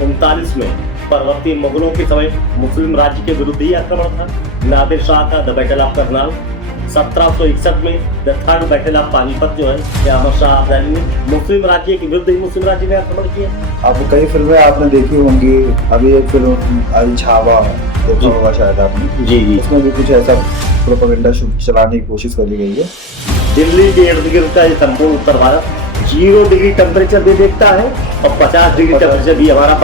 1939 में परवर्ती मुगलों के समय मुस्लिम राज्य के विरुद्ध ही आक्रमण था। नादिर शाह का द बैटल ऑफ करनाल, 1761 में the third battle of Panipat जो है, अहमद शाह अब्दाली ने मुस्लिम राज्य के विरुद्ध ही मुस्लिम राज्य ने आक्रमण किया। आपको कई फिल्में आपने देखी होंगी, अभी एक फिल्म आई छावा, देखा होगा शायद आपने। जी जी। उसमें भी कुछ ऐसा प्रोपेगेंडा चलाने की कोशिश करी गई है। दिल्ली के इर्द गिर्द का ये संपूर्ण उत्तर भारत 0 डिग्री टेम्परेचर भी देखता है और 50 डिग्री टेम्परेचर भी हमारा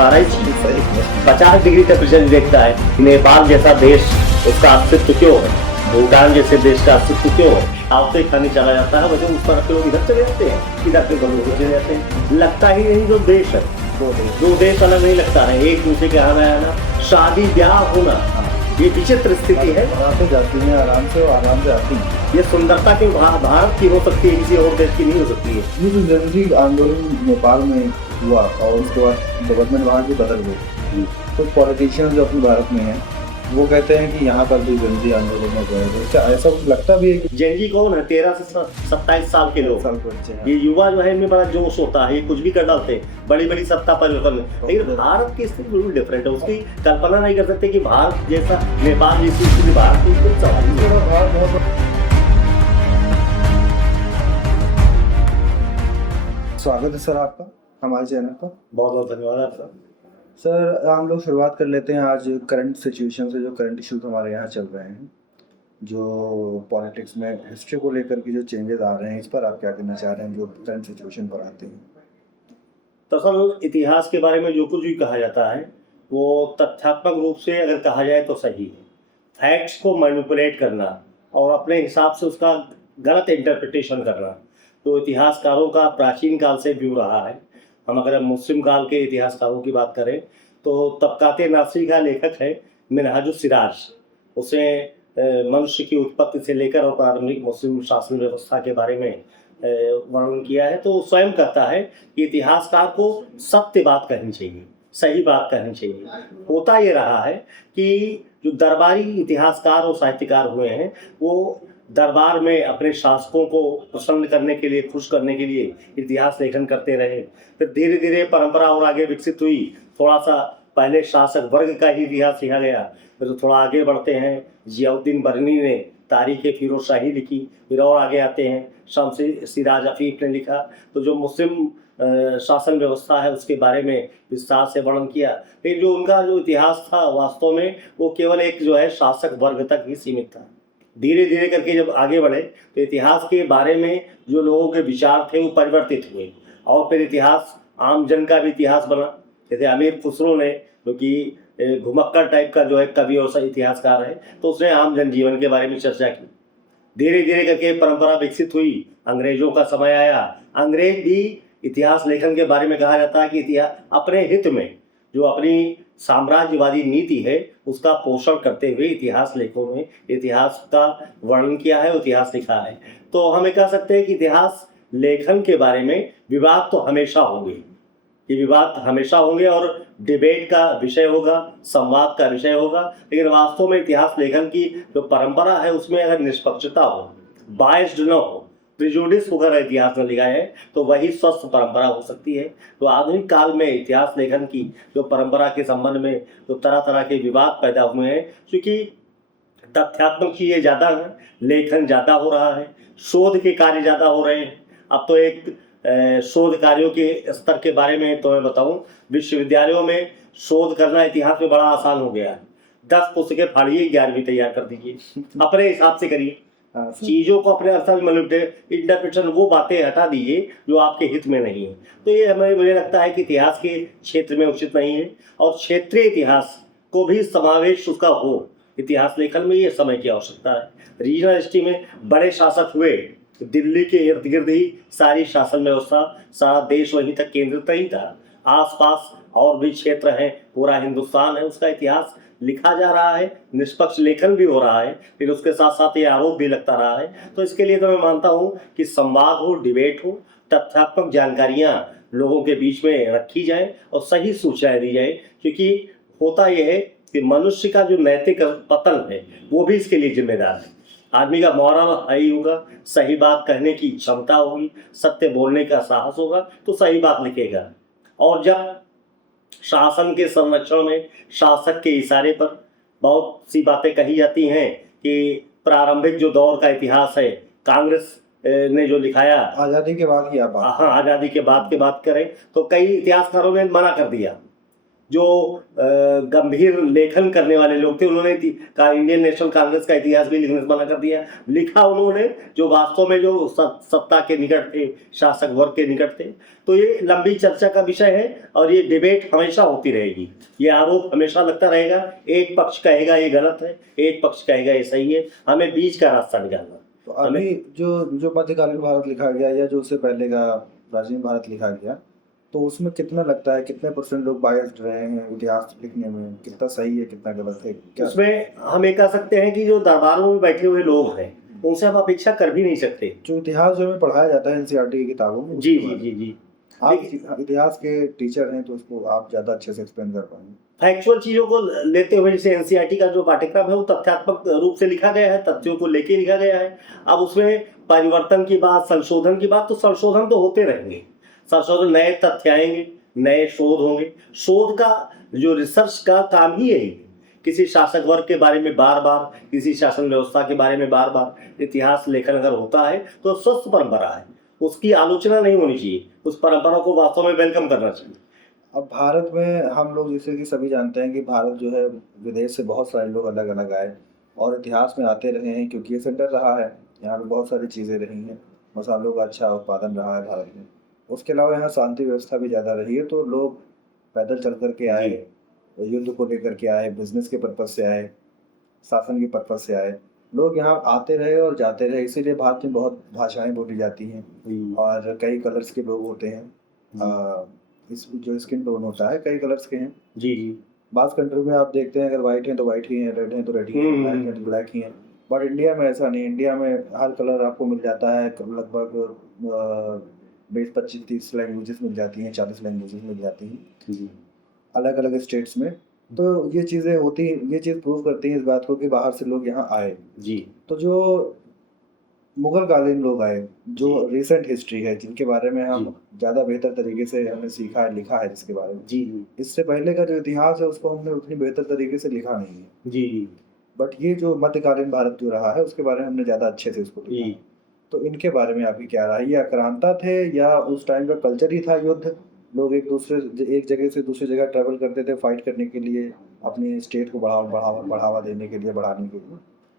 50 डिग्री टेम्परेचर देखता है। नेपाल जैसा देश, उसका अस्तित्व क्यों है? भूटान जैसे देश का अस्तित्व क्यों है? आवते खाने चला जाता है, वजह उस पर लोग इधर चले जाते हैं, इधर के लोग चले जाते हैं। लगता ही नहीं जो देश है, दो देश अलग नहीं लगता है, एक दूसरे के आना आना, शादी ब्याह होना, ये विचित्र स्थिति है। आराम जाती है, आराम से आती है। ये सुंदरता के भारत की हो सकती है, किसी और देश की नहीं हो सकती है। ये जो जनजाति आंदोलन नेपाल में हुआ और उसके बाद गवर्नमेंट वहाँ की बदल गई, तो पॉलिटिशियन जो अपने भारत में है वो कहते हैं कि यहाँ पर भी जनजाति आंदोलन हो गया। ऐसा लगता भी है कि जनजी कौन है? 13 से 27 साल के लोग, ये युवा जो है, इनमें बड़ा जोश होता है, ये कुछ भी कर डालते हैं, बड़ी बड़ी सत्ता परिवर्तन। लेकिन भारत की स्थिति बिल्कुल डिफरेंट है, उसकी कल्पना नहीं कर सकते कि भारत जैसा, नेपाल जैसी स्थिति भारत की कोई सवाल नहीं है। स्वागत है सर आपका हमारे चैनल पर। बहुत बहुत धन्यवाद आपका। सर हम लोग शुरुआत कर लेते हैं आज करंट सिचुएशन से, जो करंट इश्यूज हमारे यहाँ चल रहे हैं, जो पॉलिटिक्स में हिस्ट्री को लेकर के जो चेंजेस आ रहे हैं, इस पर आप क्या कहना चाह रहे हैं जो करंट सिचुएशन पर आते हैं? दरअसल इतिहास के बारे में जो कुछ भी कहा जाता है वो तथ्यात्मक रूप से अगर कहा जाए तो सही है। फैक्ट्स को मैनिपुलेट करना और अपने हिसाब से उसका गलत इंटरप्रिटेशन करना तो इतिहासकारों का प्राचीन काल से व्यू रहा है। हम अगर मुस्लिम काल के इतिहासकारों की बात करें तो तबकाते नासरी का लेखक है मिनहाजुस सिराज, उसने मनुष्य की उत्पत्ति से लेकर और प्रारंभिक मुस्लिम शासन व्यवस्था के बारे में वर्णन किया है। तो स्वयं कहता है कि इतिहासकार को सत्य बात कहनी चाहिए, सही बात कहनी चाहिए। होता ये रहा है कि जो दरबारी इतिहासकार और साहित्यकार हुए हैं वो दरबार में अपने शासकों को प्रसन्न करने के लिए, खुश करने के लिए इतिहास लेखन करते रहे। फिर धीरे धीरे परंपरा और आगे विकसित हुई। थोड़ा सा पहले शासक वर्ग का ही इतिहास लिखा गया, फिर तो थोड़ा आगे बढ़ते हैं, जियाउद्दीन बरनी ने तारीख़ फिरोजशाही लिखी, फिर और आगे आते हैं शम्स सिराज अफीफ ने लिखा। तो जो मुस्लिम शासन व्यवस्था है उसके बारे में विस्तार से वर्णन किया। लेकिन जो उनका जो इतिहास था वास्तव में वो केवल एक जो है शासक वर्ग तक ही सीमित था। धीरे धीरे करके जब आगे बढ़े तो इतिहास के बारे में जो लोगों के विचार थे वो परिवर्तित हुए और फिर इतिहास आम जन का भी इतिहास बना। जैसे अमीर खुसरो ने, जो कि घुमक्कड़ टाइप का जो है कवि और इतिहासकार है, तो उसने आम जन जीवन के बारे में चर्चा की। धीरे धीरे करके परंपरा विकसित हुई, अंग्रेजों का समय आया। अंग्रेज भी इतिहास लेखन के बारे में कहा जाता है कि इतिहास अपने हित में जो अपनी साम्राज्यवादी नीति है उसका पोषण करते हुए इतिहास लेखों में इतिहास का वर्णन किया है, इतिहास लिखा है। तो हमें कह सकते हैं कि इतिहास लेखन के बारे में विवाद तो हमेशा होंगे, ये विवाद हमेशा होंगे और डिबेट का विषय होगा, संवाद का विषय होगा। लेकिन वास्तव में इतिहास लेखन की जो परंपरा है उसमें अगर निष्पक्षता हो, बायस्ड न हो, प्रिजुडिस होकर इतिहास में लिखा है तो वही स्वस्थ परंपरा हो सकती है। तो आधुनिक काल में इतिहास लेखन की जो परंपरा के संबंध में तो तरह तरह के विवाद पैदा हुए हैं, क्योंकि तथ्यात्मक चीज़ें ज़्यादा हैं, लेखन ज़्यादा हो रहा है, शोध के कार्य ज़्यादा हो रहे हैं। अब तो एक शोध कार्यों के स्तर के बारे में तो मैं बताऊं, विश्वविद्यालयों में शोध करना इतिहास में बड़ा आसान हो गया है। 10 पुस्तकें फाड़िए, 11वीं तैयार कर दीजिए, अपने हिसाब से करिए, चीज़ों को अपने अर्थ में इंटरप्रिटेशन, वो बातें हटा दीजिए जो आपके हित में नहीं है। तो ये मुझे लगता है कि इतिहास के क्षेत्र में उचित नहीं है और क्षेत्रीय इतिहास को भी समावेश उसका हो इतिहास लेखन में, ये समय की आवश्यकता है। रीजनल हिस्ट्री में बड़े शासक हुए, दिल्ली के इर्द गिर्द ही सारी शासन व्यवस्था, सारा देश वहीं तक केंद्रित नहीं था। आसपास और भी क्षेत्र हैं, पूरा हिंदुस्तान है, उसका इतिहास लिखा जा रहा है, निष्पक्ष लेखन भी हो रहा है, फिर उसके साथ साथ ये आरोप भी लगता रहा है। तो इसके लिए तो मैं मानता हूँ कि संवाद हो, डिबेट हो, तथ्यात्मक जानकारियाँ लोगों के बीच में रखी जाए और सही सूचनाएं दी जाए। क्योंकि होता यह है कि मनुष्य का जो नैतिक पतन है वो भी इसके लिए जिम्मेदार है। आदमी का मॉरल हाई होगा, सही बात कहने की क्षमता होगी, सत्य बोलने का साहस होगा तो सही बात लिखेगा। और जब शासन के संरक्षण में शासक के इशारे पर बहुत सी बातें कही जाती हैं कि प्रारंभिक जो दौर का इतिहास है कांग्रेस ने जो लिखाया, आज़ादी के बाद की आप बात हाँ आज़ादी के बाद की बात करें तो कई इतिहासकारों ने मना कर दिया। जो गंभीर लेखन करने वाले लोग थे उन्होंने का इंडियन नेशनल कांग्रेस का इतिहास भी लिखने से मना कर दिया। लिखा उन्होंने जो वास्तव में जो सत्ता के निकट थे, शासक वर्ग के निकट थे। तो ये लंबी चर्चा का विषय है और ये डिबेट हमेशा होती रहेगी, ये आरोप हमेशा लगता रहेगा। एक पक्ष कहेगा ये गलत है, एक पक्ष कहेगा ये सही है, हमें बीच का रास्ता निकालना। तो अभी जो मध्यकालीन भारत लिखा गया या जो उससे पहले का प्राचीन भारत लिखा गया, तो उसमें कितना लगता है, कितने % लोग बायस्ड रहे हैं इतिहास लिखने में, कितना सही है कितना गलत है क्या? उसमें हम ये कह सकते हैं कि जो दरबारों में बैठे हुए लोग हैं उनसे हम अपेक्षा कर भी नहीं सकते। जो इतिहास जो हमें पढ़ाया जाता है एनसीईआरटी की किताबों में, जी जी जी जी, आप इतिहास के टीचर हैं तो उसको आप ज़्यादा अच्छे से एक्सप्लेन कर पाएंगे। फैक्चुअल चीजों को लेते हुए, जैसे एनसीईआरटी का जो पाठ्यक्रम है वो तथ्यात्मक रूप से लिखा गया है, तथ्यों को लेके लिखा गया है। अब उसमें परिवर्तन की बात, संशोधन की बात, तो संशोधन तो होते रहेंगे, संशोधन, नए तथ्य आएंगे, नए शोध होंगे। शोध का जो रिसर्च का काम ही यही है, किसी शासक वर्ग के बारे में बार बार, किसी शासन व्यवस्था के बारे में बार बार इतिहास लेखन अगर होता है तो स्वस्थ परंपरा है, उसकी आलोचना नहीं होनी चाहिए, उस परंपरा को वास्तव में वेलकम करना चाहिए। अब भारत में हम लोग जैसे कि सभी जानते हैं कि भारत जो है विदेश से बहुत सारे लोग अलग अलग आए और इतिहास में आते रहे हैं, क्योंकि ये सेंटर रहा है, यहाँ पे बहुत सारी चीज़ें रही हैं, मसालों का अच्छा उत्पादन रहा है भारत में। उसके अलावा यहाँ शांति व्यवस्था भी ज़्यादा रही है, तो लोग पैदल चल कर के आए, युद्ध को लेकर के आए, बिजनेस के पर्पज़ से आए, शासन के पर्पज़ से आए, लोग यहाँ आते रहे और जाते रहे। इसीलिए भारत में बहुत भाषाएं बोली जाती हैं और कई कलर्स के लोग होते हैं। इस जो स्किन टोन होता है कई कलर्स के हैं। जी जी, बास कंट्री में आप देखते हैं अगर वाइट हैं तो वाइट ही हैं, रेड हैं तो रेड ही हैं, ब्लैक हैं तो ब्लैक ही हैं। बट इंडिया में ऐसा नहीं, इंडिया में हर कलर आपको मिल जाता है, लगभग 20-25-30 लैंग्वेजेस मिल जाती हैं, 40 लैंग्वेजेस मिल जाती हैं अलग अलग स्टेट्स में। तो ये चीज़ें होती, ये चीज़ प्रूव करती हैं इस बात को कि बाहर से लोग यहाँ आए। जी, तो जो मुगल कालीन लोग आए, जो रिसेंट हिस्ट्री है, जिनके बारे में हम ज़्यादा बेहतर तरीके से हमने सीखा है, लिखा है जिसके बारे में, जी, इससे पहले का जो इतिहास है उसको हमने उतनी बेहतर तरीके से लिखा नहीं है। जी, बट ये जो मध्यकालीन भारत जो रहा है उसके बारे में हमने ज़्यादा अच्छे से इसको लिखा है। तो इनके बारे में आपकी क्या राय है? ये आक्रांता थे या उस टाइम का कल्चर ही था युद्ध, लोग एक जगह से दूसरी जगह ट्रैवल करते थे फाइट करने के लिए, अपनी स्टेट को बढ़ावा देने के लिए, बढ़ाने के लिए?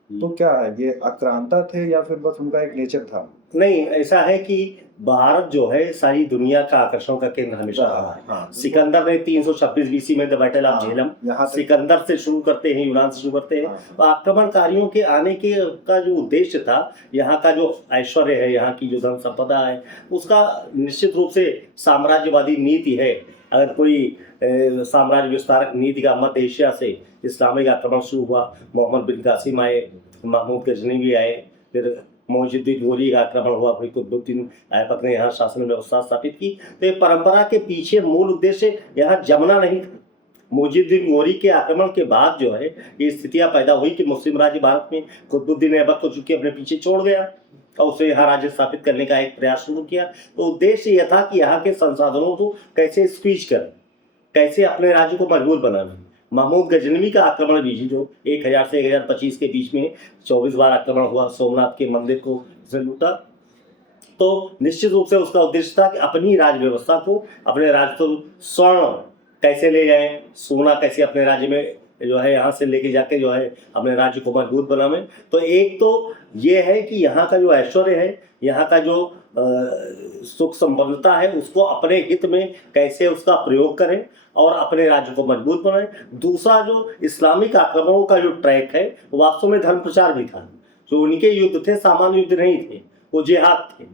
तो क्या है, ये आक्रांता थे या फिर बस उनका एक नेचर था? नहीं, ऐसा है कि भारत जो है सारी दुनिया का आकर्षण का केंद्र हमेशा रहा है। हाँ, सिकंदर ने 326 बीसी में द बैटल ऑफ झेलम, यहाँ सिकंदर से शुरू करते हैं, यूनान से शुरू करते हैं। तो आक्रमणकारियों के आने के का जो उद्देश्य था, यहाँ का जो ऐश्वर्य है, यहाँ की जो धन संपदा है, उसका निश्चित रूप से साम्राज्यवादी नीति है। अगर कोई साम्राज्य विस्तारक नीति का मध्य एशिया से इस्लामिक आक्रमण शुरू हुआ, मोहम्मद बिन कासिम आए, महमूद गजनवी आए, फिर मोइनुद्दीन गोरी का आक्रमण हुआ, फिर कुतुबुद्दीन ऐबक ने यहाँ शासन व्यवस्था स्थापित की। तो ये परंपरा के पीछे मूल उद्देश्य यहाँ जमना नहीं था। मोइनुद्दीन गोरी के आक्रमण के बाद जो है ये स्थितियाँ पैदा हुई कि मुस्लिम राज्य भारत में कुतुबुद्दीन ऐबक को चूंकि अपने पीछे छोड़ गया और उसे यहाँ राज्य स्थापित करने का एक प्रयास शुरू किया। तो उद्देश्य यह था कि यहाँ के संसाधनों को कैसे स्क्वीज करें, कैसे अपने राज्य को मजबूत बनाना। महमूद गजनवी का आक्रमण भी जो 1000 से 1025 के बीच में 24 बार आक्रमण हुआ, सोमनाथ के मंदिर को लूटा। तो निश्चित रूप से उसका उद्देश्य था कि अपनी राज्य व्यवस्था को, अपने राज्य को स्वर्ण कैसे ले जाएं, सोना कैसे अपने राज्य में जो है यहाँ से लेके जाके जो है अपने राज्य को मजबूत बनावे। तो एक तो ये है कि यहाँ का जो ऐश्वर्य है, यहाँ का जो सुख संपन्नता है, उसको अपने हित में कैसे उसका प्रयोग करें और अपने राज्य को मजबूत बनाएं। दूसरा जो इस्लामिक आक्रमणों का जो ट्रैक है वो वास्तव में धर्म प्रचार भी था। जो उनके युद्ध थे सामान्य युद्ध नहीं थे, वो जिहाद थे।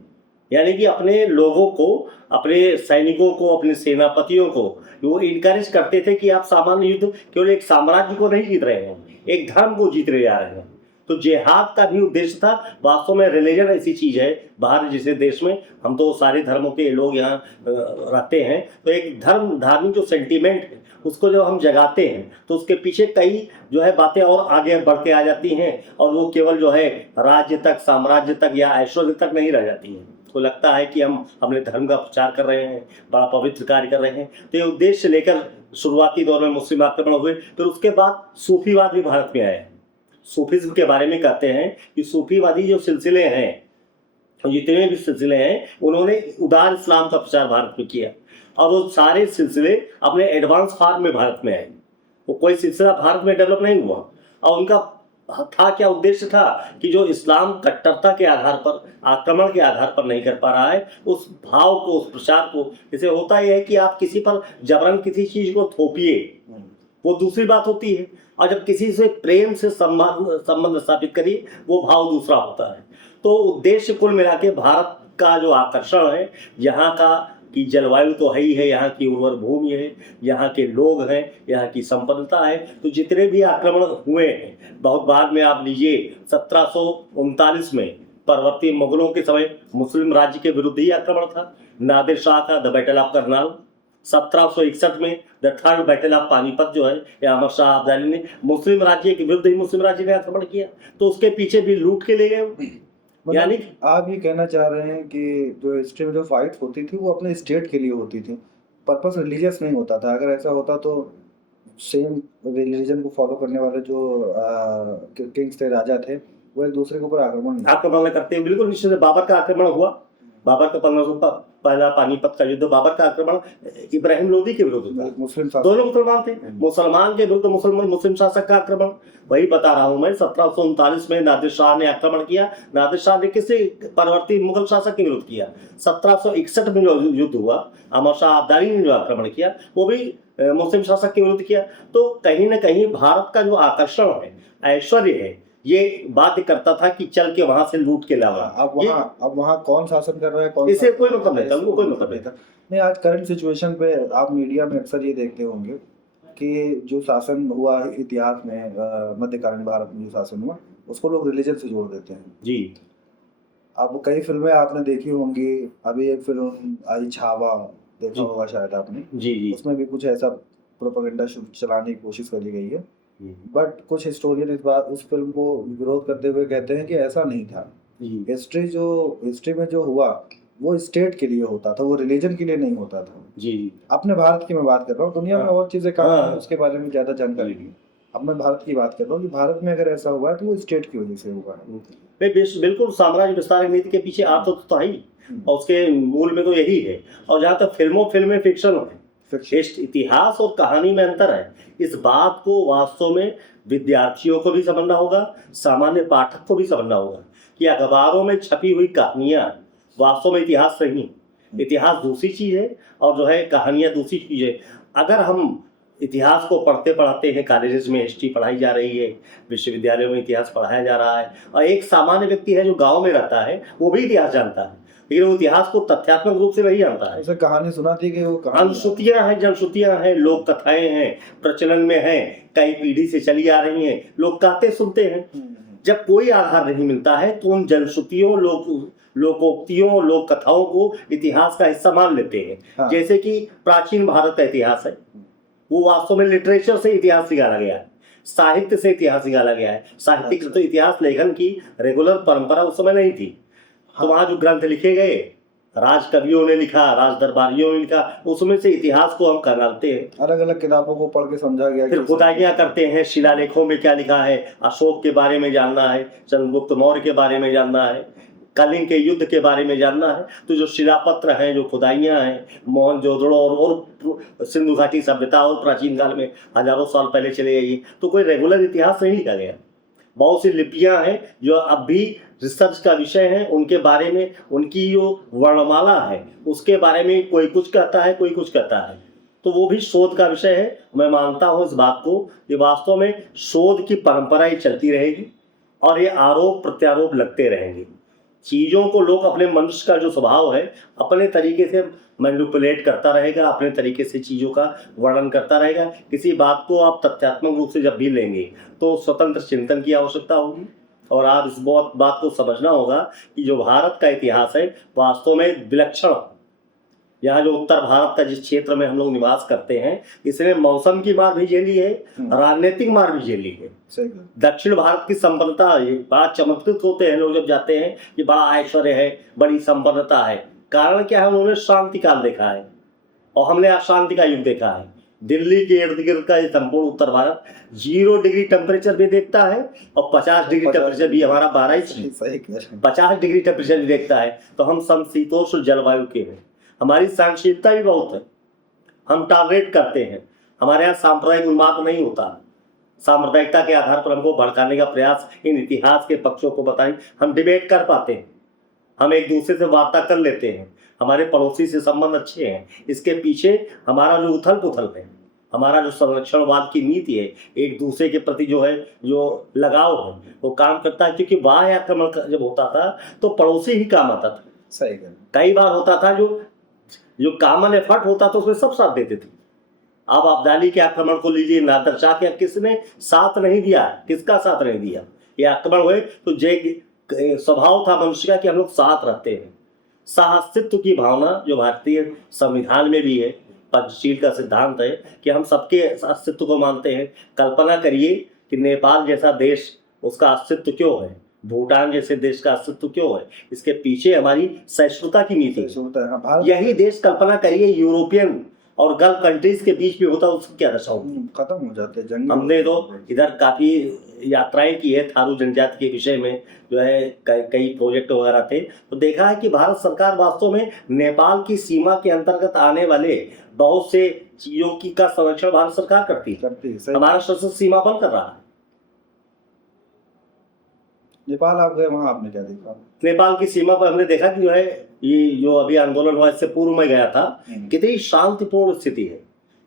यानी कि अपने लोगों को, अपने सैनिकों को, अपने सेनापतियों को वो इनकरेज करते थे कि आप सामान्य युद्ध केवल एक साम्राज्य को नहीं जीत रहे हैं, एक धर्म को जीत रहे जा रहे हैं। तो जिहाद का भी उद्देश्य था। वास्तव में रिलीजन ऐसी चीज़ है, बाहर जैसे देश में हम तो सारे धर्मों के लोग यहाँ रहते हैं, तो एक धार्मिक जो सेंटीमेंट है उसको जब हम जगाते हैं तो उसके पीछे कई जो है बातें और आगे बढ़ के आ जाती हैं और वो केवल जो है राज्य तक, साम्राज्य तक या ऐश्वर्य तक नहीं रह जाती हैं। तो लगता है कि हम अपने धर्म का प्रचार कर रहे हैं, बड़ा पवित्र कार्य कर रहे हैं। तो ये उद्देश्य लेकर शुरुआती दौर में मुस्लिम आक्रमण हुए, फिर उसके बाद सूफीवाद भी भारत में आया। सूफीज्म के बारे में कहते हैं कि सूफीवादी जो सिलसिले हैं, जितने भी सिलसिले हैं, उन्होंने उदार इस्लाम का प्रचार भारत में किया और वो सारे सिलसिले अपने एडवांस फॉर्म में भारत में आए। वो कोई सिलसिला भारत में डेवलप नहीं हुआ और उनका था क्या उद्देश्य था कि जो इस्लाम कट्टरता के आधार पर, आक्रमण के आधार पर नहीं कर पा रहा है, उस भाव को, उस प्रचार को, जैसे होता यह है कि आप किसी पर जबरन किसी चीज को थोपिए, वो दूसरी बात होती है, और जब किसी से प्रेम से संबंध स्थापित करिए, वो भाव दूसरा होता है। तो उद्देश्य कुल मिला के भारत का जो आकर्षण है, यहाँ का की जलवायु तो है ही है, यहाँ की उर्वर भूमि है, यहाँ के लोग हैं, यहाँ की संपन्नता है। तो जितने भी आक्रमण हुए हैं, बहुत बाद में आप लीजिए 1739 में परवर्ती मुगलों के समय मुस्लिम राज्य के विरुद्ध ही आक्रमण था, नादिर शाह का द बैटल ऑफ करनाल। 1761 में the third battle of Panipat जो है, या अमर शाह अब्दाली ने मुस्लिम राज्य के विरुद्ध ही मुस्लिम राज्य ने आक्रमण किया, तो उसके पीछे भी लूट के ले गए। यानी आप ये कहना चाह रहे हैं कि जो हिस्ट्री में जो फाइट होती थी वो अपने स्टेट के लिए होती थी, पर्पस रिलीजियस नहीं होता था। अगर ऐसा होता तो सेम रिलीजन को फॉलो करने वाले जो किंग्स थे, राजा थे, वो एक दूसरे के ऊपर आक्रमण करते हैं। बिल्कुल निश्चित। बाबर का आक्रमण हुआ, बाबर का 1500 पहला पानीपत का युद्ध, बाबर का आक्रमण इब्राहिम लोदी के विरुद्ध था। मुस्लिम दोनों मुसलमान थे, मुसलमान के विरुद्ध मुस्लिम शासक का आक्रमण। वही बता रहा हूं मैं, 1739 में नादिर शाह ने आक्रमण किया। नादिर शाह ने किसी परवर्ती मुगल शासक के विरुद्ध किया। 1761 में जो युद्ध हुआ, अमर शाह अब्दाली ने जो आक्रमण किया, वो भी मुस्लिम शासक के विरुद्ध किया। तो कहीं ना कहीं भारत का जो आकर्षण है, ऐश्वर्य है, ये बाध्य करता था कि चल के वहां से लूट के लावा। अब वहाँ कौन शासन कर रहा है, कौन, इसे कोई मतलब नहीं था, उनको कोई मतलब नहीं था। नहीं, आज करंट सिचुएशन पे आप मीडिया में अक्सर ये देखते होंगे कि जो शासन हुआ इतिहास में, मध्यकालीन भारत में जो शासन हुआ, उसको लोग रिलीजन से जोड़ देते हैं जी। अब कई फिल्में आपने देखी होंगी, अभी एक फिल्म आई छावा, देखा होगा शायद आपने। जी। उसमें भी कुछ ऐसा प्रोपेगेंडा चलाने की कोशिश करी गई है, बट कुछ हिस्टोरियन इस बात, उस फिल्म को विरोध करते हुए कहते हैं कि ऐसा नहीं था। हिस्ट्री में जो हुआ वो स्टेट के लिए होता था, वो रिलीजन के लिए नहीं होता था। जी। अपने भारत की मैं बात कर रहा हूँ, दुनिया में और चीजें कहाँ हैं उसके बारे में ज्यादा जानकारी नहीं। अब मैं भारत की बात कर रहा हूँ कि भारत में अगर ऐसा हुआ है तो वो स्टेट की वजह से हुआ है। बिल्कुल, साम्राज्य विस्तार नीति के पीछे अर्थ तो था ही, और उसके मूल में तो यही है। और जहाँ तक फिल्में फिक्शन है, इतिहास और कहानी में अंतर है। इस बात को वास्तव में विद्यार्थियों को भी समझना होगा, सामान्य पाठक को भी समझना होगा कि अखबारों में छपी हुई कहानियां वास्तव में इतिहास नहीं, इतिहास दूसरी चीज है और जो है कहानियां दूसरी चीज है। अगर हम इतिहास को पढ़ते पढ़ाते हैं, कॉलेजेस में हिस्ट्री पढ़ाई जा रही है, विश्वविद्यालयों में इतिहास पढ़ाया जा रहा है, और एक सामान्य व्यक्ति है जो गांव में रहता है, वो भी इतिहास जानता है, लेकिन वो इतिहास को तथ्यात्मक रूप से नहीं जानता है। उसे कहानी सुना थी कि वो अनुश्रुतियां हैं, जनश्रुतियां हैं, लोक कथाएं हैं, प्रचलन में हैं, कई पीढ़ी से चली आ रही हैं, लोग कहते सुनते हैं। जब कोई आधार नहीं मिलता है तो उन जनश्रुतियों, लोकोक्तियों, लोक कथाओं को इतिहास का हिस्सा मान लेते हैं। हाँ। जैसे कि प्राचीन भारत का इतिहास है, वो वास्तव में लिटरेचर से इतिहास निकाला गया है, साहित्य से इतिहास निकाला गया है। साहित्यिक तो इतिहास लेखन की रेगुलर परंपरा उस समय नहीं थी। तो वहां जो ग्रंथ लिखे गए, राज कवियों ने लिखा, राज दरबारियों ने लिखा, उसमें से इतिहास को हम कहलाते हैं। अलग अलग किताबों को पढ़ के समझा गया। फिर खुदाइयां करते हैं, शिलालेखों में क्या लिखा है, अशोक के बारे में जानना है, चंद्रगुप्त मौर्य के बारे में जानना है, कलिंग के युद्ध के बारे में जानना है, तो जो शिलापत्र हैं, जो खुदाइयां हैं, मोहनजोदड़ो और सिंधु घाटी सभ्यता और प्राचीन काल में हजारों साल पहले चले गई, तो कोई रेगुलर इतिहास नहीं लिखा गया। बहुत सी लिपियां हैं जो अब भी रिसर्च का विषय है, उनके बारे में, उनकी जो वर्णमाला है उसके बारे में कोई कुछ कहता है, कोई कुछ कहता है, तो वो भी शोध का विषय है। मैं मानता हूँ इस बात को कि वास्तव में शोध की परंपरा ही चलती रहेगी और ये आरोप प्रत्यारोप लगते रहेंगे। चीज़ों को लोग अपने मनुष्य का जो स्वभाव है अपने तरीके से मैनिपुलेट करता रहेगा, अपने तरीके से चीज़ों का वर्णन करता रहेगा। किसी बात को आप तथ्यात्मक रूप से जब भी लेंगे तो स्वतंत्र चिंतन की आवश्यकता होगी, और आप इस बात को समझना होगा कि जो भारत का इतिहास है वास्तव में विलक्षण। यहाँ जो उत्तर भारत का जिस क्षेत्र में हम लोग निवास करते हैं, इसने मौसम की मार भी झेली है, राजनीतिक मार भी झेली है। दक्षिण भारत की संपन्नता, बड़ा चमत्कृत होते हैं लोग जब जाते हैं कि बड़ा ऐश्वर्य है, बड़ी संपन्नता है। कारण क्या है? उन्होंने शांति काल देखा है और हमने अशांति का युग देखा है। दिल्ली के इर्द गिर्द का ये संपूर्ण उत्तर भारत 0 डिग्री टेम्परेचर भी देखता है और 50 डिग्री 50 टेम्परेचर भी हमारा 12 सही कह रहे हैं। 50 डिग्री टेम्परेचर भी देखता है। तो हम समशीतोष्ण जलवायु के हैं, हमारी सहनशीलता भी बहुत है, हम टॉलरेट करते हैं, हमारे यहाँ सांप्रदायिक उन्माद नहीं होता। सांप्रदायिकता के आधार पर हमको भड़काने का प्रयास इन इतिहास के पक्षों को बताएं, हम डिबेट कर पाते हैं, हम एक दूसरे से वार्ता कर लेते हैं, हमारे पड़ोसी से संबंध अच्छे हैं। इसके पीछे हमारा जो उथल पुथल है, हमारा जो संरक्षणवाद की नीति है, एक दूसरे के प्रति जो है जो लगाव है वो काम करता है। क्योंकि बाह्य आक्रमण जब होता था तो पड़ोसी ही काम आता था। सही कह रहे हैं। कई बार होता था जो कॉमन एफर्ट होता था उसमें सब साथ देते थे। अब अब्दाली के आक्रमण को लीजिए, नादिर शाह के, किसने साथ नहीं दिया, किसका साथ नहीं दिया? ये आक्रमण हुए तो जय स्वभाव था मनुष्य का कि हम लोग साथ रहते हैं। साहस्तित्व की भावना जो भारतीय संविधान में भी है, पंचशील का सिद्धांत है कि हम सबके अस्तित्व को मानते हैं। कल्पना करिए कि नेपाल जैसा देश, उसका अस्तित्व क्यों है, भूटान जैसे देश का अस्तित्व क्यों है, इसके पीछे हमारी सहिष्णुता की नीति होता है। भारत यही देश कल्पना करिए यूरोपियन और गल्फ कंट्रीज के बीच में होता, उसकी क्या दशा होती? खत्म हो जाते हैं जंग। हमने तो इधर काफी यात्राएं की है थारू जनजाति के विषय में, जो है कई प्रोजेक्ट वगैरह थे, तो देखा है कि भारत सरकार वास्तव में नेपाल की सीमा के अंतर्गत आने वाले बहुत से चीजों की का संरक्षण भारत सरकार करती है। हमारा सशस्त्र सीमा बंद कर रहा है। नेपाल आप गए, वहाँ आपने क्या देखा? नेपाल की सीमा पर हमने देखा कि जो है ये जो अभी आंदोलन हुआ इससे पूर्व में गया था, कितनी शांतिपूर्ण स्थिति है।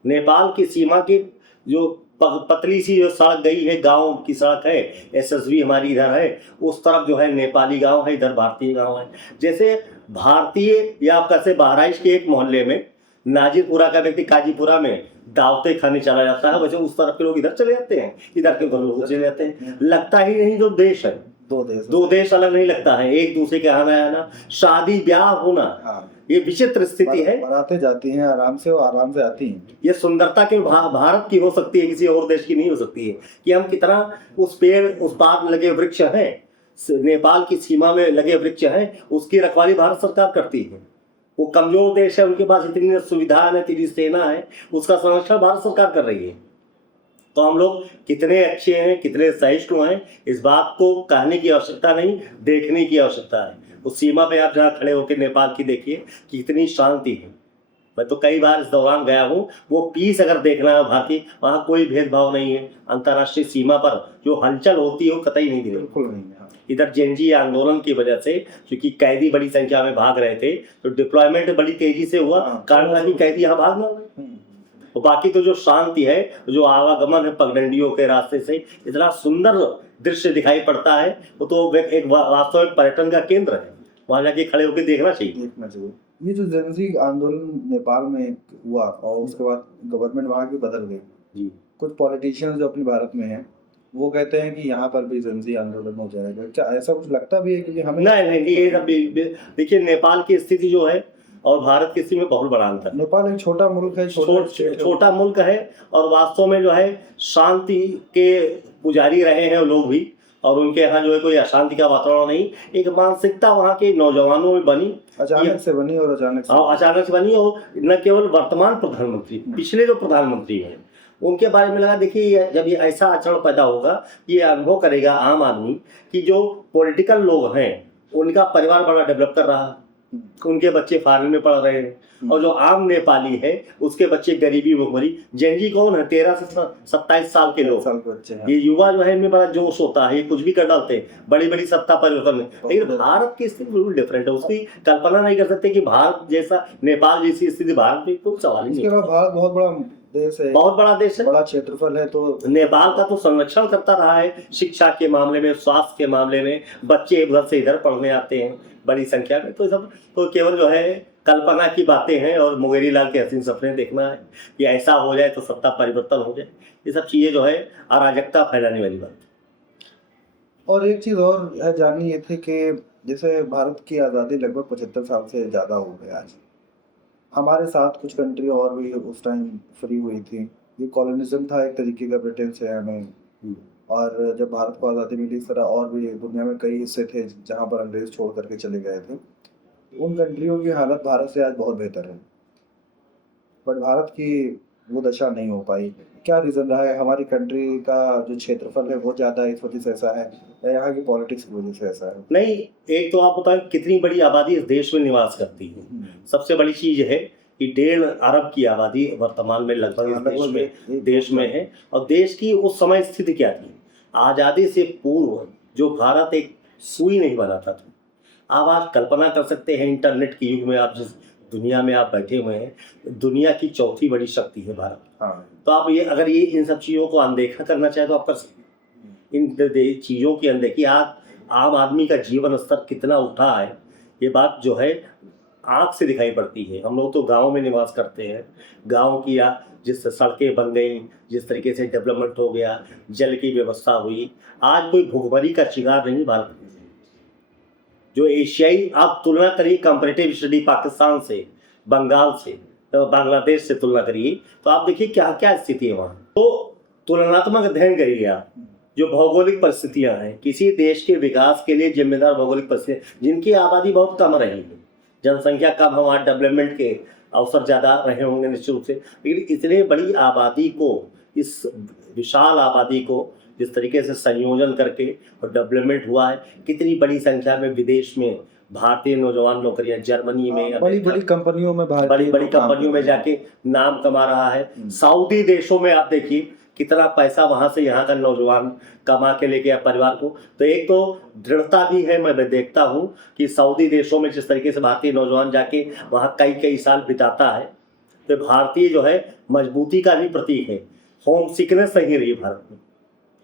नेपाल की सीमा की जो पतली सी जो सड़क गई है, गांव की सड़क है, एसएसबी हमारी इधर है, उस तरफ जो है नेपाली गांव है, इधर भारतीय गांव है। जैसे भारतीय या आप कैसे बहराइच के एक मोहल्ले में नाजिरपुरा का व्यक्ति काजीपुरा में दावते खाने चला जाता है, वैसे उस तरफ के लोग इधर चले जाते हैं, इधर के लोग चले जाते हैं। लगता ही नहीं जो देश है, दो देश अलग नहीं लगता है, एक दूसरे के आना आना, शादी ब्याह होना। हाँ। ये विचित्र स्थिति है। बारातें जाती हैं आराम से और आराम से आती हैं। ये सुंदरता केवल भारत की हो सकती है, किसी और देश की नहीं हो सकती है। कि हम कितना उस पेड़ उस पार लगे वृक्ष हैं, नेपाल की सीमा में लगे वृक्ष हैं, उसकी रखवाली भारत सरकार करती है। वो कमजोर देश है, उनके पास इतनी सुविधा है, इतनी सेना है, उसका संरक्षण भारत सरकार कर रही है। तो हम लोग कितने अच्छे हैं, कितने सहिष्णु हैं, इस बात को कहने की आवश्यकता नहीं, देखने की आवश्यकता है। उस सीमा पे आप जहाँ खड़े होकर नेपाल की देखिए कि कितनी शांति है। मैं तो कई बार इस दौरान गया हूँ, वो पीस अगर देखना है भारतीय, वहाँ कोई भेदभाव नहीं है। अंतर्राष्ट्रीय सीमा पर जो हलचल होती है वो कतई नहीं दिखती। बिल्कुल नहीं है। इधर जेनजी आंदोलन की वजह से, क्योंकि कैदी बड़ी संख्या में भाग रहे थे, तो डिप्लॉयमेंट बड़ी तेजी से हुआ, कारण कैदी यहाँ भाग न गए। और बाकी तो जो शांति है, जो आवागमन है पगडंडियों के रास्ते से, इतना सुंदर दृश्य दिखाई पड़ता है। वो तो एक वास्तविक पर्यटन का केंद्र है, वहां जाके खड़े होकर देखना चाहिए। ये जो जेनजी आंदोलन नेपाल में हुआ और उसके बाद गवर्नमेंट वहाँ की बदल गई जी। कुछ पॉलिटिशियंस जो अपने भारत में हैं वो कहते हैं कि यहाँ पर भी जेनजी आंदोलन हो जाएगा, क्या ऐसा कुछ लगता भी है? क्योंकि हमें नहीं, ये देखिए नेपाल की स्थिति जो है और भारत की स्थिति में बहुत बड़ा अंतर। नेपाल एक छोटा मुल्क है, छोटा मुल्क है, और वास्तव में जो है शांति के पुजारी रहे हैं लोग भी, और उनके यहाँ जो है कोई अशांति का वातावरण नहीं। एक मानसिकता वहाँ के नौजवानों में बनी, अचानक से बनी, और अचानक से बनी। और न केवल वर्तमान प्रधानमंत्री, पिछले जो प्रधानमंत्री हैं उनके बारे में लगा, देखिए जब ये ऐसा आचरण पैदा होगा, ये अनुभव करेगा आम आदमी कि जो पॉलिटिकल लोग हैं उनका परिवार बड़ा डेवलप कर रहा है, उनके बच्चे फॉरेन में पढ़ रहे हैं, और जो आम नेपाली है उसके बच्चे गरीबी भुखमरी। जेनजी कौन है? 13 से 27 साल के लोग, ये युवा जो है इनमें बड़ा जोश होता है, ये कुछ भी कर डालते हैं, बड़ी बड़ी सत्ता परिवर्तन में। लेकिन भारत की स्थिति बिल्कुल डिफरेंट है, उसकी कल्पना नहीं कर सकते कि भारत जैसा, नेपाल जैसी स्थिति भारत में कोई सवाल नहीं है। भारत बहुत बड़ा देश है, बहुत बड़ा देश है, बड़ा क्षेत्रफल है, तो नेपाल का तो संरक्षण करता रहा है शिक्षा के मामले में, स्वास्थ्य के मामले में। बच्चे इधर से इधर पढ़ने आते हैं बड़ी संख्या में। तो सब तो केवल जो है कल्पना की बातें हैं, और मुंगेरी लाल के हसीन सपने देखना है कि ऐसा हो जाए तो सत्ता परिवर्तन हो जाए। ये सब चीजें जो है अराजकता फैलाने वाली बात। और एक चीज और है जाननी ये थी कि जैसे भारत की आज़ादी लगभग 75 साल से ज़्यादा हो गया आज। हमारे साथ कुछ कंट्री और भी उस टाइम फ्री हुई थी। ये कॉलोनिज्म था एक तरीके का, ब्रिटेन से हमें। और जब भारत को आज़ादी मिली, इस तरह और भी दुनिया में कई हिस्से थे जहाँ पर अंग्रेज छोड़ करके चले गए थे। उन कंट्रियों की हालत भारत से आज बहुत बेहतर है, बट भारत की वो दशा नहीं हो पाई। क्या रीज़न रहा है? हमारी कंट्री का जो क्षेत्रफल है वो ज़्यादा है इस वजह से ऐसा है, या यहाँ की पॉलिटिक्स की वजह से ऐसा है? नहीं, एक तो आप बताएं कितनी बड़ी आबादी इस देश में निवास करती है। सबसे बड़ी चीज है कि 1.5 अरब की आबादी वर्तमान में लगभग इस देश में है। और देश की उस समय स्थिति क्या थी? आज़ादी से पूर्व जो भारत एक सुई नहीं बनाता था, अब आप कल्पना कर सकते हैं इंटरनेट के युग में आप जिस दुनिया में आप बैठे हुए हैं, दुनिया की चौथी बड़ी शक्ति है भारत। हाँ। तो आप ये अगर ये इन सब चीज़ों को अनदेखा करना चाहे तो आप कर सकते हैं। इन चीज़ों की अनदेखी, आज आम आदमी का जीवन स्तर कितना उठा है, ये बात जो है आँख से दिखाई पड़ती है। हम लोग तो गांव में निवास करते हैं, गांव की जिस सड़कें बन गई, जिस तरीके से डेवलपमेंट हो गया, जल की व्यवस्था हुई, आज कोई भुखमरी का शिकार नहीं भारत में। जो एशियाई, आप तुलना करिए कंपैरेटिव स्टडी पाकिस्तान से, बंगाल से, तो बांग्लादेश से तुलना करिए, तो आप देखिए क्या क्या स्थिति है वहाँ। तो तुलनात्मक अध्ययन करिए आप, जो भौगोलिक परिस्थितियाँ हैं, किसी देश के विकास के लिए जिम्मेदार भौगोलिक परिस्थितियाँ, जिनकी आबादी बहुत कम रही है, जनसंख्या कम है, वहाँ डेवलपमेंट के अवसर ज़्यादा रहे होंगे निश्चित रूप से, लेकिन इतने बड़ी आबादी को, इस विशाल आबादी को जिस तरीके से संयोजन करके और डेवलपमेंट हुआ है, कितनी बड़ी संख्या में विदेश में भारतीय नौजवान नौकरियां, जर्मनी में, बड़ी बड़ी कंपनियों में, बड़ी बड़ी कंपनियों में जाके नाम कमा रहा है। सऊदी देशों में आप देखिए कितना पैसा वहां से यहाँ का नौजवान कमा के लेके आ परिवार को। तो एक तो दृढ़ता भी है, मैं देखता हूँ कि सऊदी देशों में जिस तरीके से भारतीय नौजवान जाके वहाँ कई कई साल बिताता है, तो भारतीय जो है मजबूती का भी प्रतीक है। होम सिकनेस नहीं रही भारत में।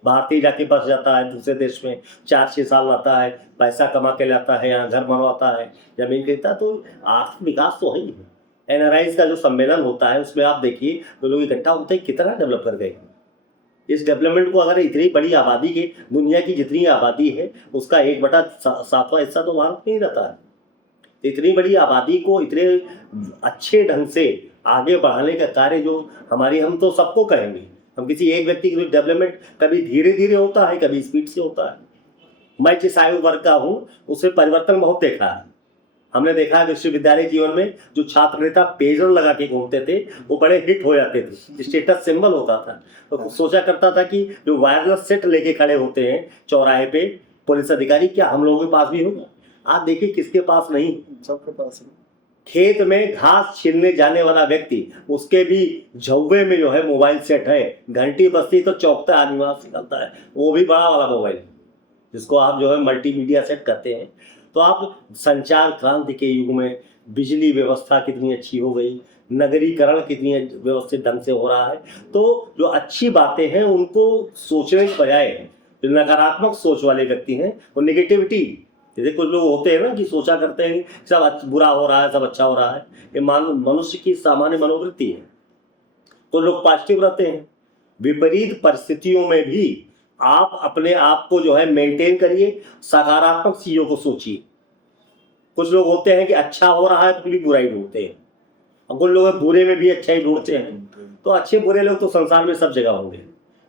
भारतीय जाके बस जाता है दूसरे देश में, 4-6 साल रहता है, पैसा कमा के लाता है, यहाँ घर बनवाता है, जमीन खरीदता है, तो आर्थिक विकास तो है ही है। एनआरआईज का जो सम्मेलन होता है उसमें आप देखिए तो लोग इकट्ठा होते हैं, कितना डेवलप कर गए। इस डेवलपमेंट को अगर इतनी बड़ी आबादी के, दुनिया की जितनी आबादी है उसका 1/7वां हिस्सा तो भारत में ही रहता है। इतनी बड़ी आबादी को इतने अच्छे ढंग से आगे बढ़ाने का कार्य जो हमारी, हम तो सबको कहेंगे, हम किसी एक व्यक्ति की डेवलपमेंट कभी धीरे धीरे होता है, कभी स्पीड से होता है। मैं जिस आयु वर्ग का हूँ उसमें परिवर्तन बहुत देखा है। हमने देखा है विश्वविद्यालय जीवन में जो छात्र नेता पेजर लगा के घूमते थे वो बड़े हिट हो जाते थे, स्टेटस सिंबल होता था। तो सोचा करता था कि जो वायरलेस सेट लेके खड़े होते हैं चौराहे पे पुलिस अधिकारी, क्या हम लोगों के पास भी होगा? आज देखिए किसके पास नहीं, सबके पास है। खेत में घास छीलने जाने वाला व्यक्ति, उसके भी झव्वे में जो है मोबाइल सेट है, घंटी बजती तो चौंकता आदमी वहां से निकलता है, वो भी बड़ा वाला मोबाइल जिसको आप जो है मल्टीमीडिया सेट कहते हैं। तो आप संचार क्रांति के युग में बिजली व्यवस्था कितनी अच्छी हो गई, नगरीकरण कितनी व्यवस्थित ढंग से हो रहा है। तो जो अच्छी बातें हैं उनको सोचने के बजाय जो नकारात्मक सोच वाले व्यक्ति हैं वो नेगेटिविटी, जैसे कुछ लोग होते हैं ना कि सोचा करते हैं सब बुरा हो रहा है, सब अच्छा हो रहा है, ये मनुष्य की सामान्य मनोवृत्ति है। तो लोग पॉजिटिव रहते हैं। विपरीत परिस्थितियों में भी आप अपने आप को जो है मेंटेन करिए, सकारात्मक चीज़ों को सोचिए। कुछ लोग होते हैं कि अच्छा हो रहा है तो भी बुराई ढूंढते हैं, और कुछ लोग बुरे में भी अच्छा ही ढूंढते हैं। तो अच्छे बुरे लोग तो संसार में सब जगह होंगे।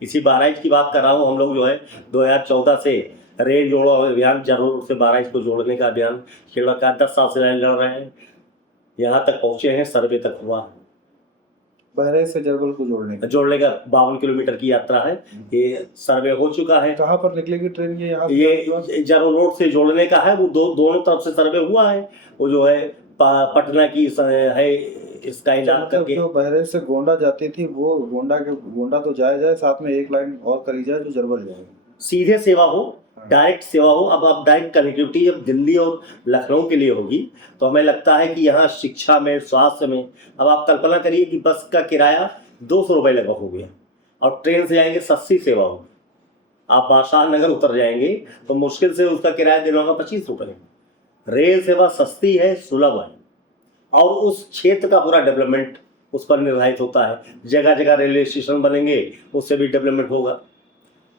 इसी बहराइच की बात कर रहा हूँ, हम लोग जो है 2014 से रेल जोड़ो अभियान, जरूर से बहराइच को जोड़ने का अभियान खेल का 10 साल से लड़ रहे हैं, यहाँ तक पहुँचे हैं, सर्वे तक हुआ। बहराइच से जरवल को जोड़ने का 52 किलोमीटर की यात्रा है, ये सर्वे हो चुका है। कहाँ पर निकलेगी ट्रेन ये? यहाँ ये जरवल रोड से जोड़ने का है, वो दोनों तरफ से सर्वे हुआ है। वो जो है पटना की है इसका इलाज करके जो बहराइच से गोंडा जाती थी वो गोंडा तो जाए साथ में एक लाइन और करी जाए जो जरवल जाए, सीधे सेवा हो, डायरेक्ट सेवा हो। अब डायरेक्ट कनेक्टिविटी जब दिल्ली और लखनऊ के लिए होगी तो हमें लगता है कि यहाँ शिक्षा में, स्वास्थ्य में, अब आप कल्पना करिए कि बस का किराया 200 रुपये लगभग हो गया, और ट्रेन से जाएंगे सस्ती सेवा हो। आप बादशाह नगर उतर जाएंगे तो मुश्किल से उसका किराया देना होगा 25 रुपये। रेल सेवा सस्ती है, सुलभ है, और उस क्षेत्र का पूरा डेवलपमेंट उस पर निर्धारित होता है। जगह जगह रेलवे स्टेशन बनेंगे, उससे भी डेवलपमेंट होगा।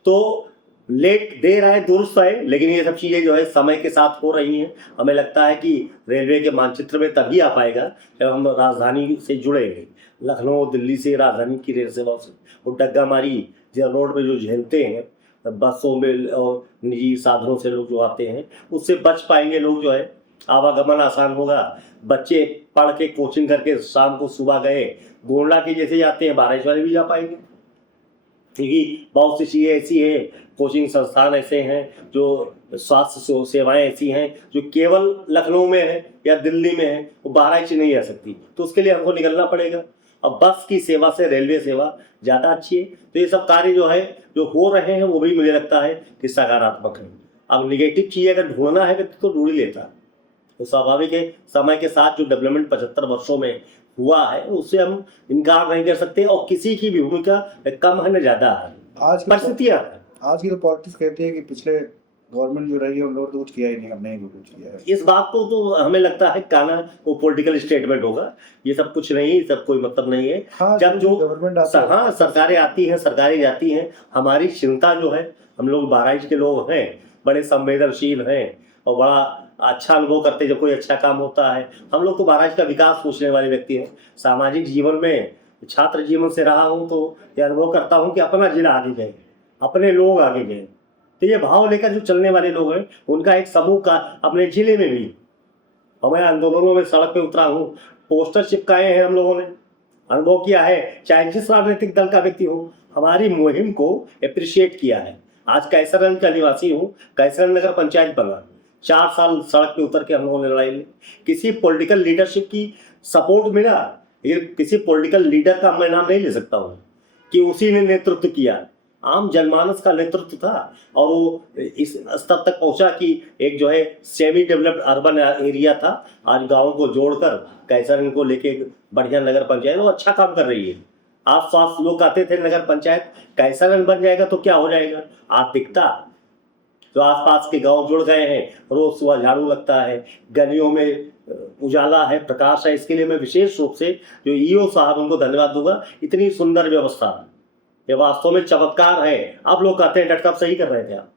तो लेट देर आए दुरुस्त आए, लेकिन ये सब चीज़ें जो है समय के साथ हो रही हैं। हमें लगता है कि रेलवे के मानचित्र में तभी आ पाएगा जब हम राजधानी से जुड़ेंगे, लखनऊ दिल्ली से राजधानी की रेल सेवा से। वो डग्गा मारी जो रोड में जो झेलते हैं बसों में और निजी साधनों से लोग जो आते हैं, उससे बच पाएंगे लोग, जो है आवागमन आसान होगा। बच्चे पढ़ के कोचिंग करके शाम को सुबह गए गोंडा के जैसे जाते हैं, बहराइच वाले भी जा पाएंगे, क्योंकि बहुत सी चीज़ें ऐसी है, कोचिंग संस्थान ऐसे हैं, जो स्वास्थ्य सेवाएं ऐसी हैं जो केवल लखनऊ में है या दिल्ली में है, वो बहराइच नहीं आ सकती, तो उसके लिए हमको निकलना पड़ेगा। अब बस की सेवा से रेलवे सेवा ज़्यादा अच्छी है, तो ये सब कार्य जो है जो हो रहे हैं वो भी मुझे लगता है कि सकारात्मक है। अब निगेटिव चीज़ अगर ढूंढना है तो ढूंढ ही लेता, तो स्वाभाविक है समय के साथ जो डेवलपमेंट 75 वर्षों में हुआ है उससे हम इनकार नहीं कर सकते, और किसी की भी भूमिका कम है न ज़्यादा है, आज की परिस्थितियाँ आज की तो पॉलिटिक्स कहती है कि पिछले गवर्नमेंट जो रही है उन लोगों ने तो कुछ किया ही नहीं, हमने ही कुछ किया है। इस बात को तो हमें लगता है काना वो पॉलिटिकल स्टेटमेंट होगा, ये सब कुछ नहीं, सब कोई मतलब नहीं है। हाँ, जब जो गवर्नमेंट आती है, हाँ सरकारें आती हैं, सरकारें जाती हैं, हमारी चिंता जो है, हम लोग बहराइच के लोग हैं, बड़े संवेदनशील हैं और बड़ा अच्छा अनुभव करते जब कोई अच्छा काम होता है। हम लोग तो बहराइच का विकास सोचने वाले व्यक्ति हैं। सामाजिक जीवन में छात्र जीवन से रहा हूँ तो यह अनुभव करता हूँ कि अपना जिला आगे जाए, अपने लोग आगे जाए, तो ये भाव लेकर जो चलने वाले लोग हैं उनका एक समूह का अपने जिले में भी, और मैं आंदोलनों में सड़क पे उतरा हूँ, पोस्टर चिपकाए हैं हम लोगों ने, अनुभव किया है, चाहे जिस राजनीतिक दल का व्यक्ति हो, हमारी मुहिम को अप्रिशिएट किया है। आज कैसरगंज का निवासी हूँ, कैसरगंज नगर पंचायत बना, 4 साल सड़क पे उतर के हम लोगों ने लड़ाई ली, किसी पॉलिटिकल लीडरशिप की सपोर्ट मिला, ये किसी पॉलिटिकल लीडर का मैं नाम नहीं ले सकता हूँ कि उसी ने नेतृत्व किया, आम जनमानस का नेतृत्व था, और वो इस स्तर तक पहुंचा कि एक जो है सेमी डेवलप्ड अर्बन एरिया था, आज गाँव को जोड़कर कैसरगंज को लेके बढ़िया नगर पंचायत वो अच्छा काम कर रही है। आस पास लोग कहते थे नगर पंचायत कैसरगंज बन जाएगा तो क्या हो जाएगा, आज दिखता तो आसपास के गांव जुड़ गए हैं, रोज सुबह झाड़ू लगता है, गलियों में उजाला है, प्रकाश है। इसके लिए मैं विशेष रूप से जो ईओ साहब उनको धन्यवाद दूंगा, इतनी सुंदर व्यवस्था, ये वास्तव में चमत्कार है। आप लोग कहते हैं डॉक्टर साहब सही कर रहे थे आप,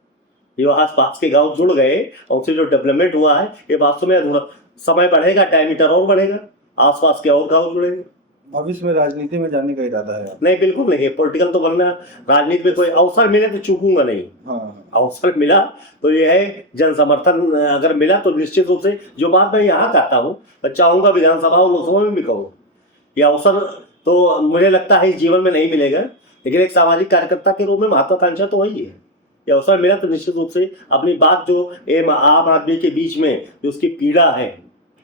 ये आस पास के गांव जुड़ गए और उनसे जो डेवलपमेंट हुआ है ये वास्तव में अधूरा, समय बढ़ेगा, डायमीटर और बढ़ेगा, आसपास के और गांव जुड़ेंगे। भविष्य में राजनीति में जाने का इरादा है? नहीं, बिल्कुल नहीं है, पॉलिटिकल तो बनना, राजनीति में कोई अवसर मिले तो चूकूंगा नहीं। हाँ, अवसर मिला तो ये है, जन समर्थन अगर मिला तो निश्चित रूप से, जो बात मैं यहाँ कहता हूँ चाहूँगा विधानसभा और लोकसभा में भी कहूँ, ये अवसर तो मुझे लगता है इस जीवन में नहीं मिलेगा, लेकिन एक सामाजिक कार्यकर्ता के रूप में महत्वाकांक्षा तो वही है। ये अवसर मिला तो निश्चित रूप से अपनी बात जो आम आदमी के बीच में जो उसकी पीड़ा है,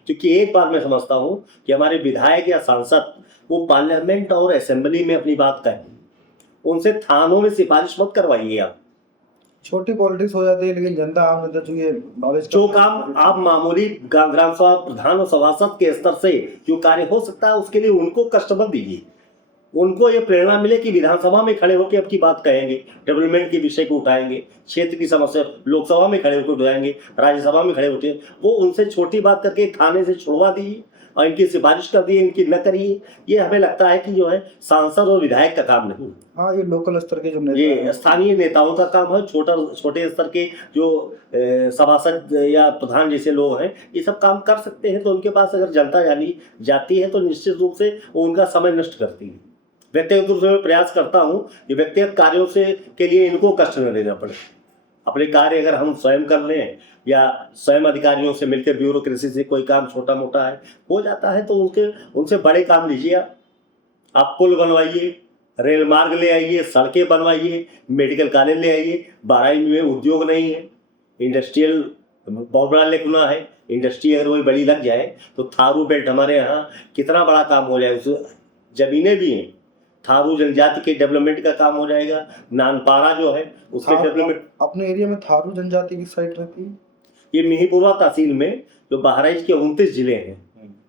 क्योंकि एक बात मैं समझता हूँ कि हमारे विधायक या सांसद वो पार्लियामेंट और असेंबली में अपनी बात कहें, उनसे थानों में सिफारिश मत करवाइए आप। छोटी पॉलिटिक्स हो जाती है, लेकिन जनता आम जनता चूंकि जो काम आप मामूली ग्राम सभा प्रधान और सभासद के स्तर से जो कार्य हो सकता है उसके लिए उनको कष्ट मत दीजिए, उनको ये प्रेरणा मिले कि विधानसभा में खड़े होकर आपकी बात कहेंगे, डेवलपमेंट के विषय को उठाएंगे, क्षेत्र की समस्या लोकसभा में खड़े होकर उठाएंगे, राज्यसभा में खड़े होते हैं, वो उनसे छोटी बात करके थाने से छुड़वा दीजिए और इनकी सिफारिश कर दिए, इनकी न करिए। ये हमें लगता है कि जो है सांसद और विधायक का काम नहीं। हाँ, ये लोकल स्तर के जो नेता ये स्थानीय नेताओं का काम है, छोटे स्तर के जो सभासद या प्रधान जैसे लोग हैं ये सब काम कर सकते हैं, तो उनके पास अगर जनता जाती है तो निश्चित रूप से वो उनका समय नष्ट करती है। व्यक्तिगत रूप से मैं प्रयास करता हूँ कि व्यक्तिगत कार्यों से के लिए इनको कष्ट न लेना पड़े, अपने कार्य अगर हम स्वयं कर लें या स्वयं अधिकारियों से मिलकर ब्यूरोक्रेसी से कोई काम छोटा मोटा है हो जाता है तो उनसे बड़े काम लीजिए। आप पुल बनवाइए, रेल मार्ग ले आइए, सड़कें बनवाइए, मेडिकल कॉलेज ले आइए। बहराइच में उद्योग नहीं है, इंडस्ट्रियल बहुत बड़ा लेकुना है, इंडस्ट्री अगर वही बड़ी लग जाए तो थारू बेल्ट हमारे यहाँ कितना बड़ा काम हो जाए, उस जमीनें भी हैं, थारू जनजाति के डेवलपमेंट का काम हो जाएगा। नानपारा जो है उसके डेवलपमेंट। अपने एरिया में थारू जनजाति की साइड रहती है, ये मिहीपुरा तहसील में जो बहराइच के 29 जिले हैं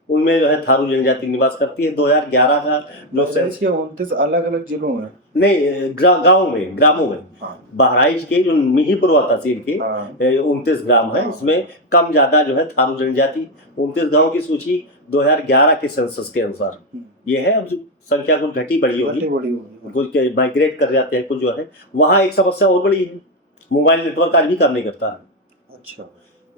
उनमें जो है थारू जनजाति निवास करती है। 2011 का बहराइच के 29 अलग अलग जिलों में नहीं, गाँव में, ग्रामों में। हाँ। बहराइच के जो मिहीपुरा तहसील के हाँ। 29 ग्राम है, इसमें कम ज्यादा जो है थारू जनजाति। 29 गाँव की सूची 2011 के सेंसस के अनुसार ये है। अब संख्या कुछ घटी बढ़ी होगी, कुछ माइग्रेट कर जाते हैं, कुछ जो है। वहाँ एक समस्या और बड़ी है, मोबाइल नेटवर्क आज भी काम नहीं करता है। अच्छा,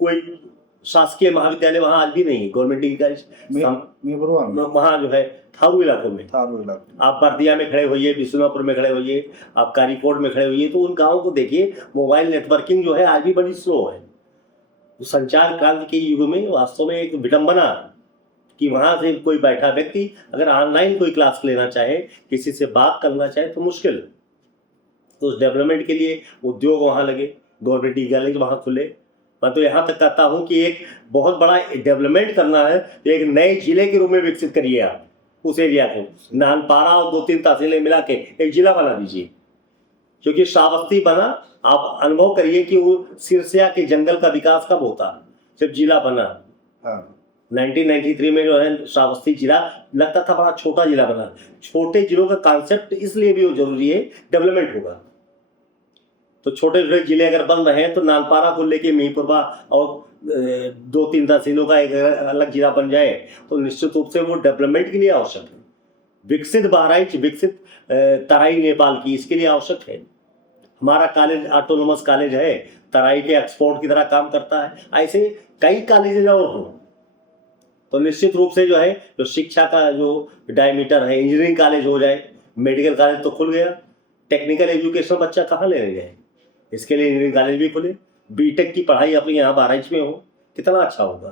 कोई शासकीय महाविद्यालय वहाँ आज भी नहीं है, गवर्नमेंट डिग्री वहाँ जो है थारू इलाकों में। आप बर्दिया में खड़े होइए, बिशुनापुर में खड़े होइए, आप कारीकोट में खड़े होइए, तो उन गाँवों को देखिए मोबाइल नेटवर्किंग जो है आज भी बड़ी स्लो है। संचार क्रांति के युग में वास्तव में एक विडंबना कि वहाँ से कोई बैठा व्यक्ति अगर ऑनलाइन कोई क्लास लेना चाहे, किसी से बात करना चाहे तो मुश्किल है। तो उस डेवलपमेंट के लिए उद्योग वहाँ लगे, गवर्नमेंट कॉलेज वहाँ खुले। मैं तो यहाँ तक कहता हूँ कि एक बहुत बड़ा डेवलपमेंट करना है तो एक नए जिले के रूप में विकसित करिए आप उस एरिया को, नानपारा और 2-3 तहसीलें मिला के एक जिला बना दीजिए। क्योंकि श्रावस्ती बना, आप अनुभव करिए कि वो सिरसिया के जंगल का विकास कब होता, जब जिला बना। हाँ 1993 में जो है श्रावस्ती जिला लगता था बड़ा छोटा जिला बना। छोटे जिलों का कॉन्सेप्ट इसलिए भी जरूरी है, डेवलपमेंट होगा। तो छोटे छोटे जिले अगर बन रहे हैं तो नानपारा को लेके मिहींपुरवा और 2-3 तहसीलों का एक अलग जिला बन जाए तो निश्चित रूप से वो डेवलपमेंट के लिए आवश्यक है। विकसित बहराइच, विकसित तराई नेपाल की, इसके लिए आवश्यक है। हमारा कॉलेज ऑटोनोमस कॉलेज है, तराई के एक्सपोर्ट की तरह काम करता है। ऐसे कई कॉलेजेज और हों तो निश्चित रूप से जो है जो शिक्षा का जो डायमीटर है, इंजीनियरिंग कॉलेज हो जाए, मेडिकल कॉलेज तो खुल गया, टेक्निकल एजुकेशन बच्चा कहाँ लेने जाए, इसके लिए इंजीनियरिंग कॉलेज भी खुले, बीटेक की पढ़ाई अपने यहाँ बहराइच में हो, कितना अच्छा होगा।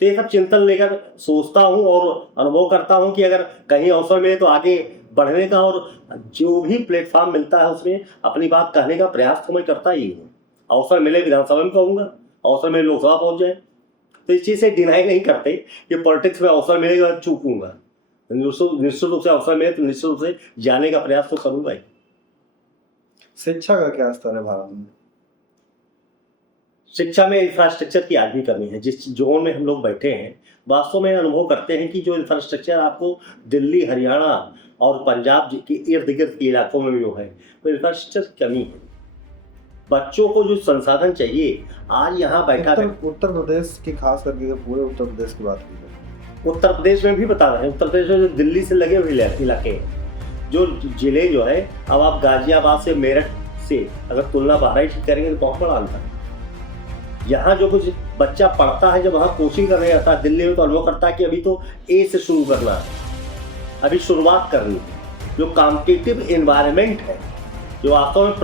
तो ये सब चिंतन लेकर सोचता हूँ और अनुभव करता हूँ कि अगर कहीं अवसर मिले तो आगे बढ़ने का, और जो भी प्लेटफॉर्म मिलता है उसमें अपनी बात कहने का प्रयास तो मैं करता ही हूँ। अवसर मिले विधानसभा में कहूँगा, अवसर मिले लोकसभा पहुँच जाए, तो इस चीज़ से डिनाई नहीं करते कि पॉलिटिक्स में अवसर मिलेगा चूकूंगा। निश्चित रूप से अवसर मिले तो निश्चित रूप से जाने का प्रयास तो करूँगा ही। शिक्षा का क्या स्तर है भारत में? शिक्षा में इंफ्रास्ट्रक्चर की आज भी कमी है। जिस जोन में हम लोग बैठे हैं, वास्तव में अनुभव करते हैं कि जो इंफ्रास्ट्रक्चर आपको दिल्ली, हरियाणा और पंजाब के इर्द गिर्द के इलाकों में जो है वो इंफ्रास्ट्रक्चर की कमी है। बच्चों को जो संसाधन चाहिए, आज यहाँ बैठा उत्तर प्रदेश की खास करके पूरे उत्तर प्रदेश की बात की, उत्तर प्रदेश में भी बता रहे हैं, उत्तर प्रदेश में जो दिल्ली से लगे हुए इलाके हैं, जो जिले जो है, अब आप गाजियाबाद से, मेरठ से अगर तुलना बहराइच की करेंगे तो बहुत बड़ा अंतर है। यहाँ जो कुछ बच्चा पढ़ता है, जब वहाँ कोचिंग करने जाता है दिल्ली में, तो अनुभव करता है कि अभी तो ए से शुरू करना है, अभी शुरुआत करनी है। जो कॉम्पिटिटिव एनवायरनमेंट है, जो वास्तव में